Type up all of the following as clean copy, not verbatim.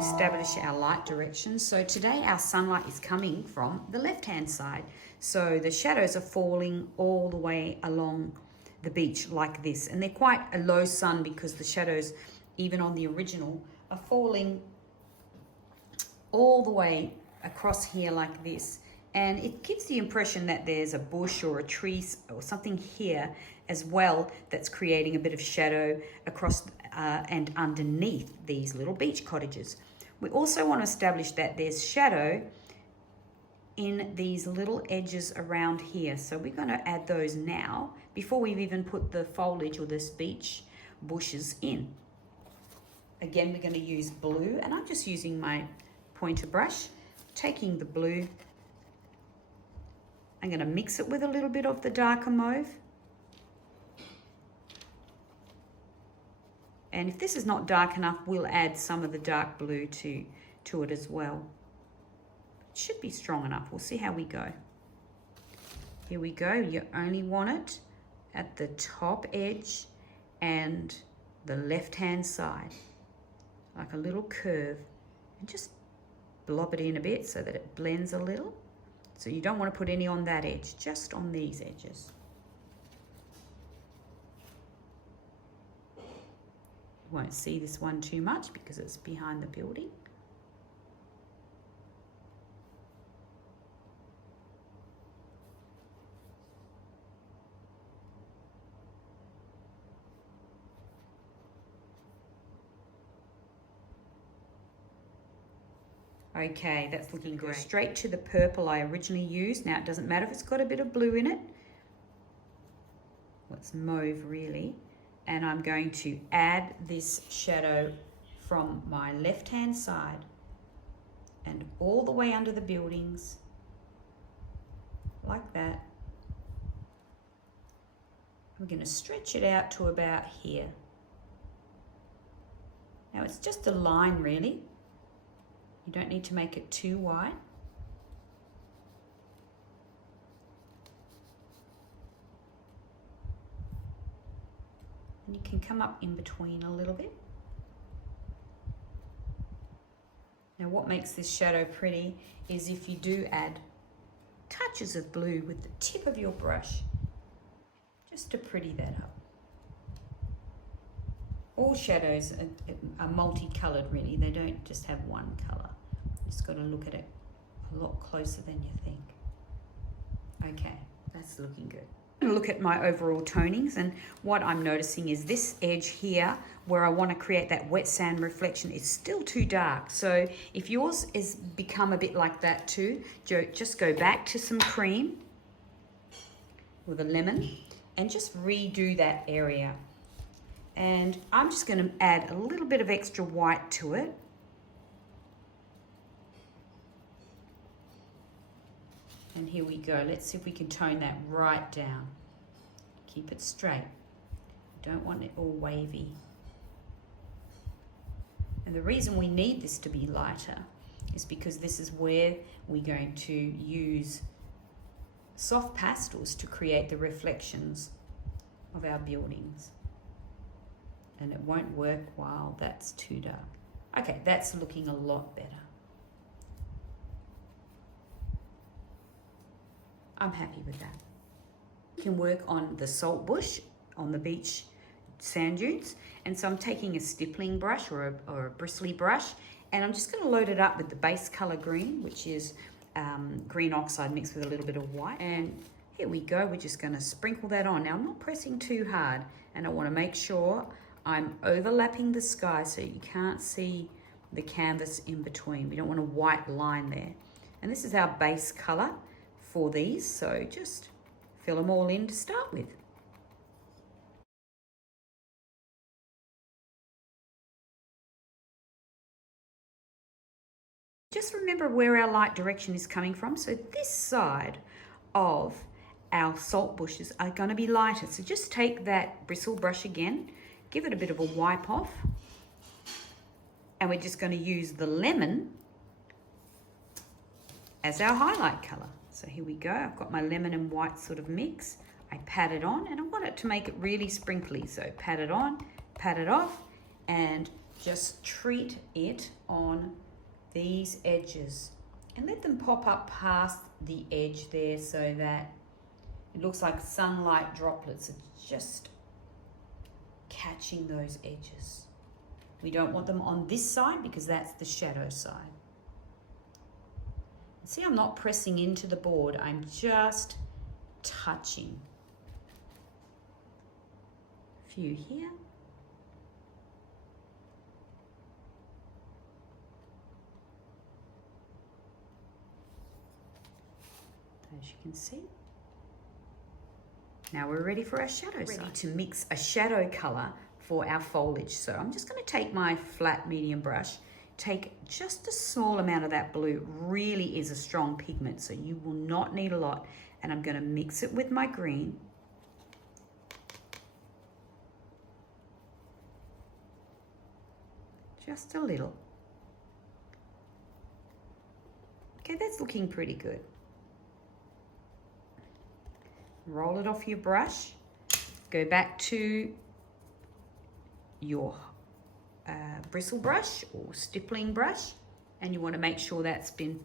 establish our light direction. So today our sunlight is coming from the left-hand side. So the shadows are falling all the way along the beach like this. And they're quite a low sun because the shadows, even on the original, are falling all the way across here like this. And it gives the impression that there's a bush or a tree or something here as well that's creating a bit of shadow across and underneath these little beach cottages. We also want to establish that there's shadow in these little edges around here. So we're going to add those now before we've even put the foliage or this beach bushes in. Again, we're going to use blue, and I'm just using my pointer brush, taking the blue. I'm going to mix it with a little bit of the darker mauve. And if this is not dark enough, we'll add some of the dark blue to it as well. It should be strong enough. We'll see how we go. Here we go. You only want it at the top edge and the left-hand side, like a little curve. And just blob it in a bit so that it blends a little. So you don't want to put any on that edge, just on these edges. You won't see this one too much because it's behind the building. Okay, that's looking great. Straight to the purple I originally used. Now it doesn't matter if it's got a bit of blue in it. Well, it's mauve really. And I'm going to add this shadow from my left-hand side and all the way under the buildings, like that. I'm going to stretch it out to about here. Now it's just a line really. You don't need to make it too wide. And you can come up in between a little bit. Now what makes this shadow pretty is if you do add touches of blue with the tip of your brush, just to pretty that up. All shadows are multicolored really. They don't just have one color. You just got to look at it a lot closer than you think. Okay, that's looking good. I'm going to look at my overall tonings, and what I'm noticing is this edge here where I want to create that wet sand reflection is still too dark. So if yours is become a bit like that too, just go back to some cream with a lemon and just redo that area. And I'm just going to add a little bit of extra white to it. And here we go. Let's see if we can tone that right down. Keep it straight. Don't want it all wavy. And the reason we need this to be lighter is because this is where we're going to use soft pastels to create the reflections of our buildings. And it won't work while that's too dark. Okay, that's looking a lot better. I'm happy with that. You can work on the salt bush on the beach sand dunes. And so I'm taking a stippling brush or a bristly brush, and I'm just going to load it up with the base color green, which is green oxide mixed with a little bit of white. And here we go. We're just going to sprinkle that on. Now I'm not pressing too hard, and I want to make sure I'm overlapping the sky so you can't see the canvas in between. We don't want a white line there. And this is our base color for these, so just fill them all in to start with. Just remember where our light direction is coming from. So this side of our salt bushes are going to be lighter. So just take that bristle brush again, give it a bit of a wipe off, and we're just going to use the lemon as our highlight color. So here we go. I've got my lemon and white sort of mix. I pat it on, and I want it to make it really sprinkly. So pat it on, pat it off, and just treat it on these edges and let them pop up past the edge there so that it looks like sunlight droplets are just catching those edges. We don't want them on this side because that's the shadow side. See, I'm not pressing into the board, I'm just touching. A few here. As you can see. Now we're ready for our shadow side. Ready to mix a shadow color for our foliage. So I'm just going to take my flat medium brush, take just a small amount of that blue. Really is a strong pigment, so you will not need a lot. And I'm going to mix it with my green. Just a little. Okay, that's looking pretty good. Roll it off your brush. Go back to your bristle brush or stippling brush, and you want to make sure that's been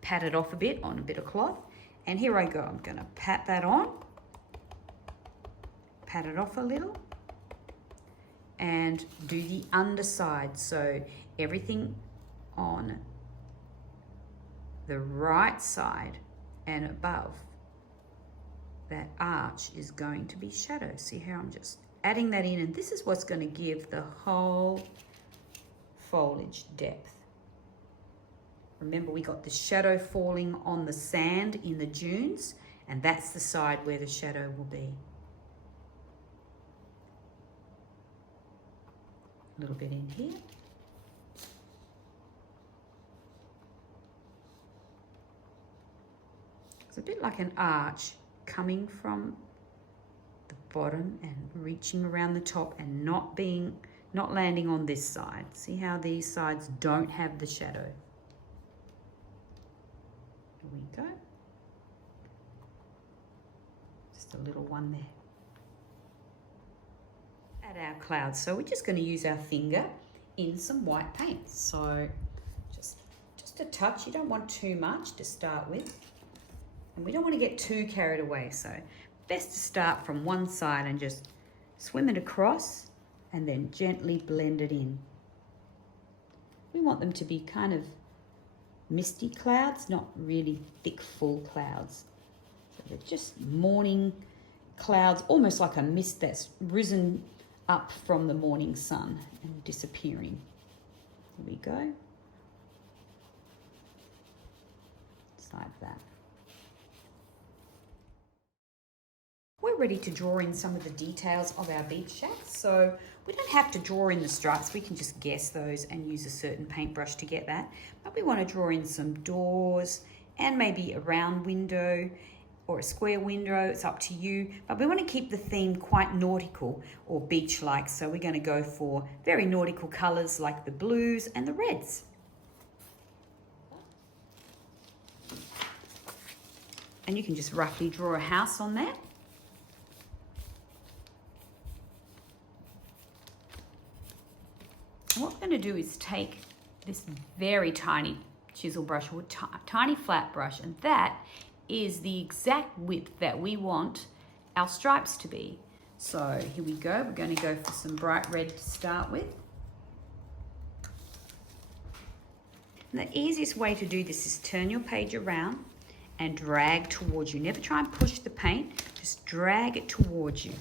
patted off a bit on a bit of cloth. And here I go. I'm going to pat that on, pat it off a little, and do the underside. So everything on the right side and above that arch is going to be shadow. See how I'm just adding that in, and this is what's going to give the whole foliage depth. Remember, we got the shadow falling on the sand in the dunes, and that's the side where the shadow will be. A little bit in here. It's a bit like an arch coming from the bottom and reaching around the top and not landing on this side. See how these sides don't have the shadow. Here we go. Just a little one there. Add our clouds. So we're just going to use our finger in some white paint. So just a touch. You don't want too much to start with. And we don't want to get too carried away, so best to start from one side and just swim it across and then gently blend it in. We want them to be kind of misty clouds, not really thick, full clouds. So they're just morning clouds, almost like a mist that's risen up from the morning sun and disappearing. Here we go. Just like that. We're ready to draw in some of the details of our beach shacks. So we don't have to draw in the stripes. We can just guess those and use a certain paintbrush to get that. But we want to draw in some doors and maybe a round window or a square window. It's up to you. But we want to keep the theme quite nautical or beach-like. So we're going to go for very nautical colors like the blues and the reds. And you can just roughly draw a house on that. And what we're going to do is take this very tiny chisel brush or tiny flat brush, and that is the exact width that we want our stripes to be. So here we go. We're going to go for some bright red to start with. And the easiest way to do this is turn your page around and drag towards you. Never try and push the paint, just drag it towards you.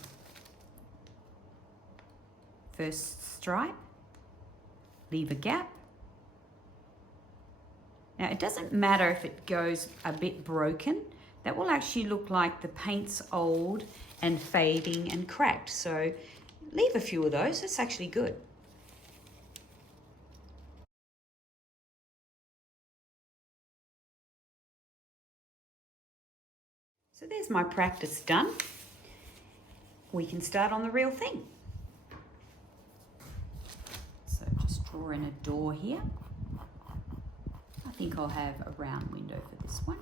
First stripe. Leave a gap. Now it doesn't matter if it goes a bit broken. That will actually look like the paint's old and fading and cracked. So leave a few of those, that's actually good. So there's my practice done. We can start on the real thing. Draw in a door here. I think I'll have a round window for this one.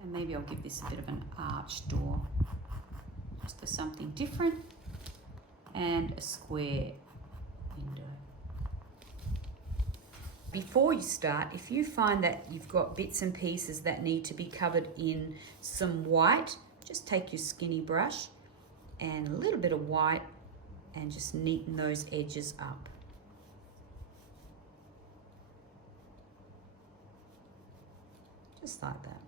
And maybe I'll give this a bit of an arch door just for something different. And a square Before you start, if you find that you've got bits and pieces that need to be covered in some white, just take your skinny brush and a little bit of white and just neaten those edges up. Just like that.